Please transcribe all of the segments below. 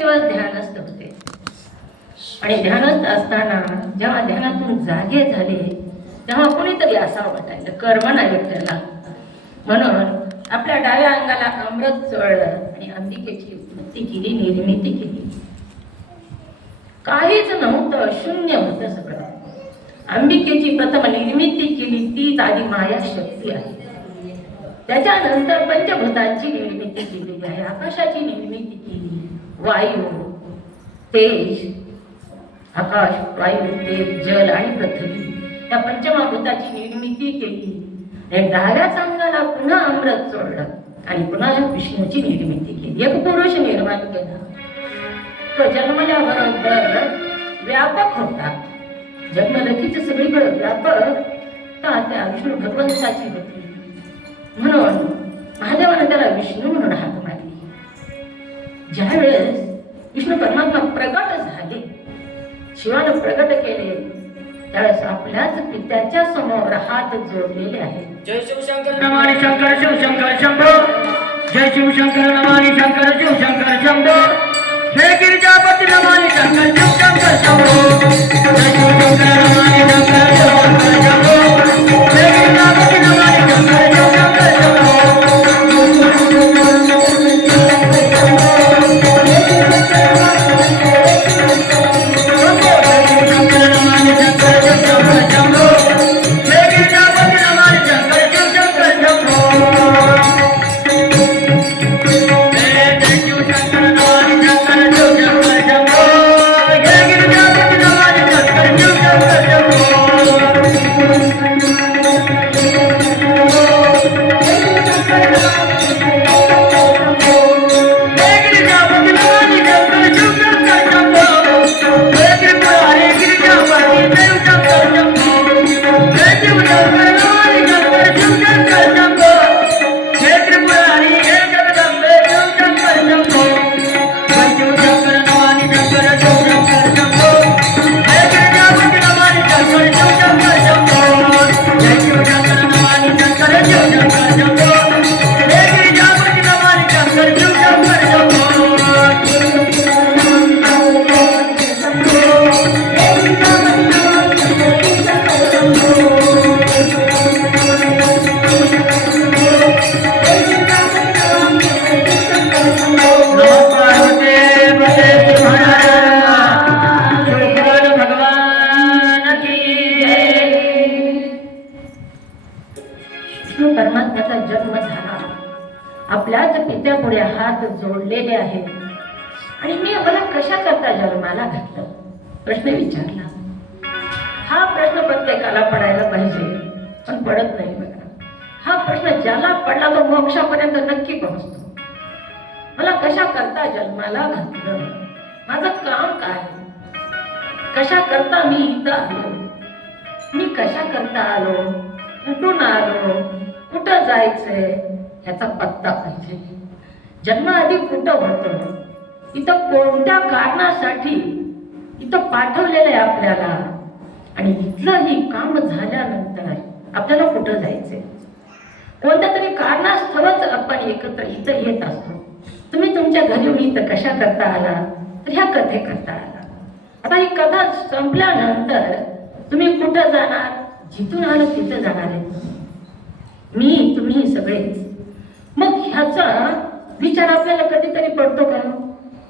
दिवस ध्यानस्थ होते आणि ध्यानस्थ असताना जेव्हा ध्यानातून जागे झाले तेव्हा कोणीतरी असावं वाटायला, कर्म नाही त्याला. म्हणून आपल्या डाव्या अंगाला अमृत चोळलं आणि अंबिकेची उत्पत्ती केली, निर्मिती केली. काहीच नव्हतं, शून्य होतं सगळं. अंबिकेची प्रथम निर्मिती केली, तीच आधी माया शक्ती आहे. त्याच्यानंतर पंचभूतांची निर्मिती केलेली आहे, आकाशाची निर्मिती केली, वायू, तेज, आकाश, वायू, तेज, जल आणि पृथ्वी या पंचमहाभूताची निर्मिती केली. डाव्याच अंगाला पुन्हा अमृत सोडलं आणि पुन्हा विष्णूची निर्मिती केली. एक पुरुष निर्माण केला. तो जन्मल्याबरोबर व्यापक होता, जन्मलकीच सगळीकडे व्यापक त्या विष्णू भगवंताची होती. म्हणून महादेवाने त्याला विष्णू म्हणून हाक मारली. ज्यावेळेस विष्णू परमात्मा प्रगट झाले, शिवानं प्रगट केले, त्यावेळेस आपल्याच पित्याच्या समोर हात जोडलेले आहेत. जय शिवशंकर नमामि शंकर शिवशंकर शंभो, जय शिवशंकर नमामि शंकर शिवशंकर शंभो, जय गिरिजापति नमामि शंकर शिवशंकर शंभो, जय शिवशंकर नमामि शंकर शिवशंकर शंभो, जय गिरिजापति नमामि शंकर शिवशंकर शंभो. परमात्म्याचा जन्म झाला, आपल्याच पित्यापुढे हात जोडलेले आहेत. आणि मी मला कशा करता जन्माला घातलं, प्रश्न विचारला. हा प्रश्न प्रत्येकाला पडायला पाहिजे, पण पडत नाही बघा. हा प्रश्न ज्याला पडला तो मोक्षापर्यंत नक्की पोहोचतो. मला कशा करता जन्माला घातलं, माझं काम काय, कशा करता मी इथं आलो, मी कशा करता आलो, कुठून आलो, कुठं जायचंय ह्याचा पत्ता पाहिजे. जन्म आधी कुठं होतं, इथं कोणत्या कारणासाठी इथं पाठवलेलं आहे आपल्याला, आणि इथलंही काम झाल्यानंतर आपल्याला कुठं जायचंय. कोणत्या तरी कारणास्तवच आपण एकत्र इथं येत असतो. तुम्ही तुमच्या घरी इथं कशा करता आला, तर ह्या कथे करता आला. आता ही कथा संपल्यानंतर तुम्ही कुठं जाणार, जिथून आलं तिथं जाणार आहे. मी तुम्ही सगळेच. मग ह्याचा विचार आपल्याला कधीतरी पडतो का,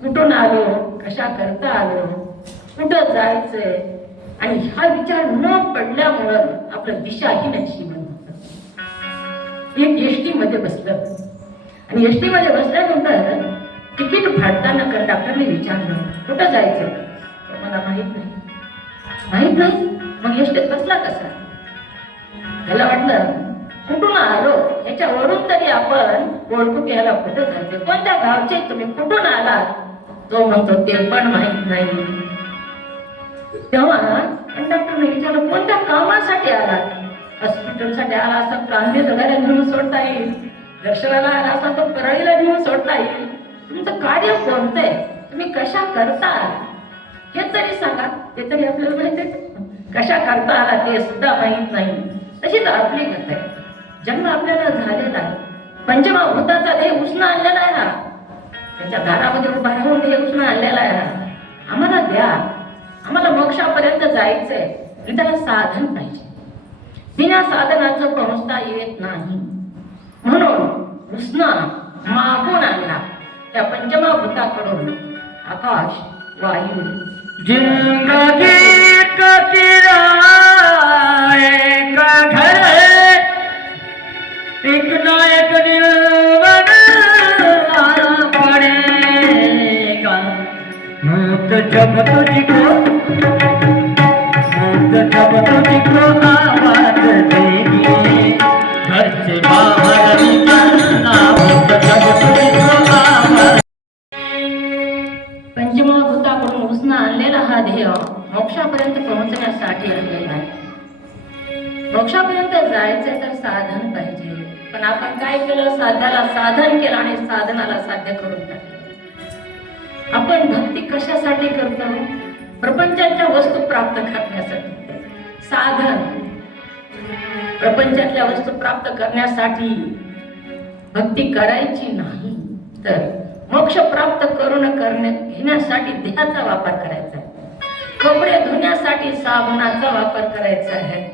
कुठून आलो, कशा करता आलो, कुठं जायचंय. आणि हा विचार न पडल्यामुळं आपलं दिशाहीन जीवन होतं. एक एसटी मध्ये बसलं आणि एसटी मध्ये बसल्यानंतर तिकीट फाडताना कंडक्टरने विचारलं, कुठं जायचं. मला माहित नाही. मग एसटीत बसला कसा. त्याला वाटलं कुठून आलो याच्यावरून तरी आपण ओळखू घ्यायला कुठं जायचं, कोणत्या गावचे तुम्ही, कुठून आलात. तो म्हणतो ते पण माहित नाही. तेव्हा कंडक्टरने विचारलं, कोणत्या कामासाठी आलात. हॉस्पिटलसाठी आला असता प्रांतीय जगाला घेऊन सोडता येईल, दर्शनाला आला असता तो परळीला घेऊन सोडता येईल. तुमचं कार्य कोणतं आहे, तुम्ही कशा करता हे तरी सांगा. ते तरी आपल्याला माहित आहे. कशा करता आला ते सुद्धा माहीत नाही. तशीच आपली कथा आहे. जन्म आपल्याला झालेला आहे, पंचमहाभूताचा देह उष्ण आणलेला आहे. हा त्याच्या दारामध्ये उभा राहून देह उष्ण आणले द्या, आम्हाला मोक्षापर्यंत जायचंय, पण त्याला साधन पाहिजे. बिना साधनाचं पोहोचता येत नाही. म्हणून कृष्ण मागून आणला त्या पंचमभूताकडून आकाश, वायू, जिंदगी कचरा एक घर एक ना एक दिन बनना पड़ेगा. मौत जब तुझको आवाज देगी, घर से बाहर निकलना. मौत जब तुझको आवाज. पंचमभूताकडून उसनं आणलेला हा ध्येय मोक्षापर्यंत पोहोचण्यासाठी आणलेला आहे. मोक्षापर्यंत जायचंय तर साधन पाहिजे. पण आपण काय केलं? साध्याला साधन केलं आणि साधनाला साध्य करून टाकलं. आपण भक्ती कशासाठी करतो? प्रपंचाच्या वस्तू प्राप्त करण्यासाठी. साधन प्रपंचातल्या वस्तू प्राप्त करण्यासाठी भक्ती करायची नाही, तर मोक्ष प्राप्त घेण्यासाठी देहाचा वापर करायचा आहे. कपडे धुण्यासाठी साबणाचा वापर करायचा आहे.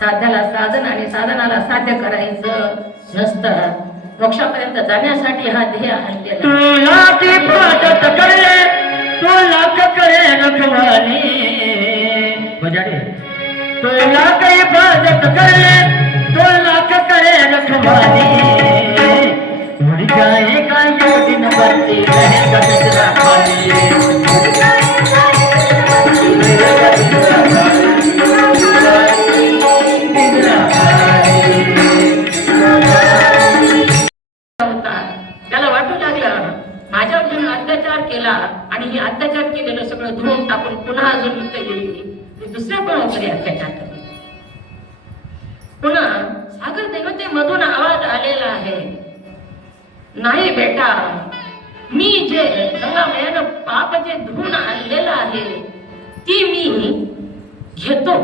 साध्याला साधन आणि साधनाला साध्य करायचं नसतं. मोक्षापर्यंत जाण्यासाठी हा ध्येय आणलेला. तुला ती पद्धत करे, तुला करे रखवाली बजाडे. तुला काही पद्धत करे, तुला करे रखवाली. उड़ जाए का ये दिन बरती रहेगा दूसरा खाली. त्याला वाटू लागलं माझ्यावर ज्याने अत्याचार केला आणि हे अत्याचार केलेलं सगळं धुवून टाकून पुन्हा अजून इथं येईल, दुसऱ्या पण वगैरे अत्याचार करेल. पुन्हा सागर देवतेमधून आवाज आलेला आहे, नाही बेटा, मी जे गंगामयानं पाप जे धुवून आणलेलं आहे ती मी घेतो.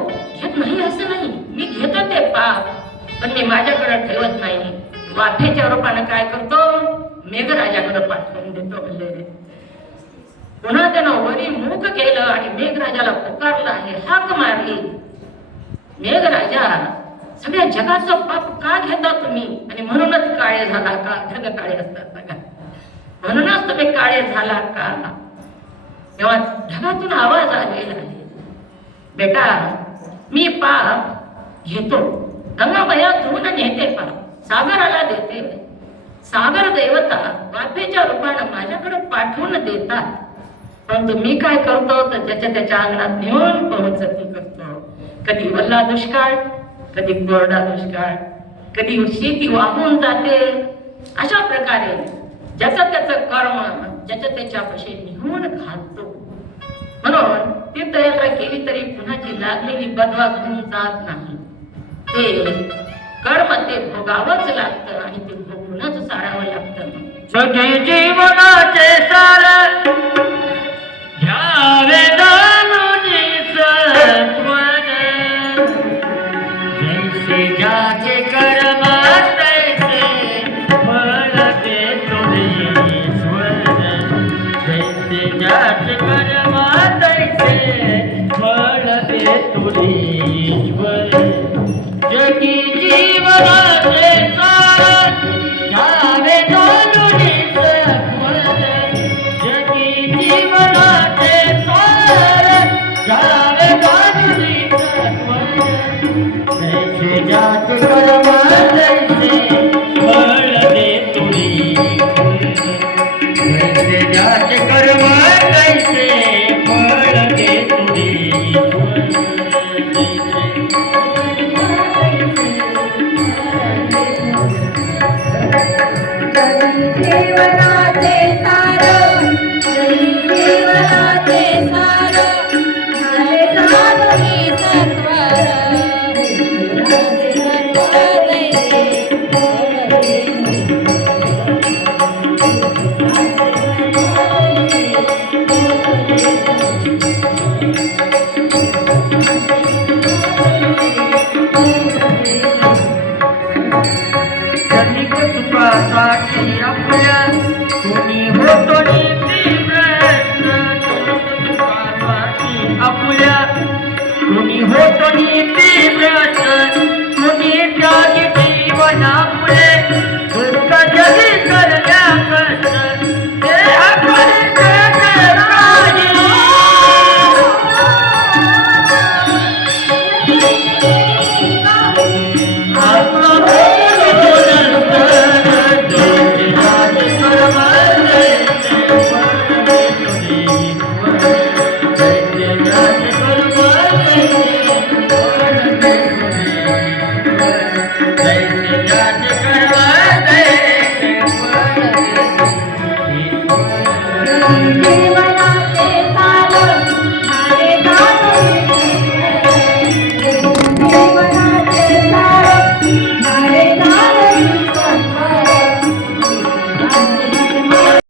घेत नाही असं नाही, मी घेतो ते पाप, पण मी माझ्याकडे ठेवत नाही. वाफेच्या रूपानं काय करतो? मेघराजाकडे पाठवून देतो. म्हणजे पुन्हा त्यानं वरी मुख केलं आणि मेघराजाला पुकारलं आहे, हाक मारली. मेघराजा, सगळ्या जगाचं पाप का घेता तुम्ही? आणि म्हणूनच काळे झाला का? ढग काळे असतात बघा, म्हणूनच तुम्ही काळे झाला का? तेव्हा ढगातून आवाज आलेला आहे, बेटा, मी पाप घेतो, गंगामया धुवून नेते पाप, सागराला देते. सागर देवता वाफेच्या रूपानं माझ्याकडे पाठवून देतात, परंतु मी काय करतो तर ज्याच्या त्याच्या अंगणात नेऊन पोहोचती करतो. कधी वल्ला दुष्काळ, कधी कोरडा दुष्काळ, कधी शेती वाहून जाते. अशा प्रकारे ज्याचं त्याचं कर्म ज्याच्या त्याच्यापाशी निघून घालतो. म्हणून तीर्थयात्रा केली तरी पुन्हाची लागलेली बदवा धुवून जात नाही. ते कर्म ते भोगावंच लागतं आणि ते भोगूनच सारावं लागतं. सगळे जीवनाचे सार घ्यावे दानुनी सत्वर. जैसे ज्याचे कर्म तैसे फळ देतो ईश्वर. जैसे ज्याचे कर्म तैसे फळ देतो ईश्वर. जगी जीवनाचे सार घ्यावे दानुनी सत्वर. जगी जीवनाचे सार घ्यावे दानुनी सत्वर. जैसे ज्याचे कर्म तैसे फळ देतो ईश्वर. जैसे ज्याचे कर्म तैसे फळ देतो ईश्वर. जीवनाचे सार, जीवनाचे सार, घ्यावे दानुनी सत्वर. धनिक सुखासाठी आपल्या शंभो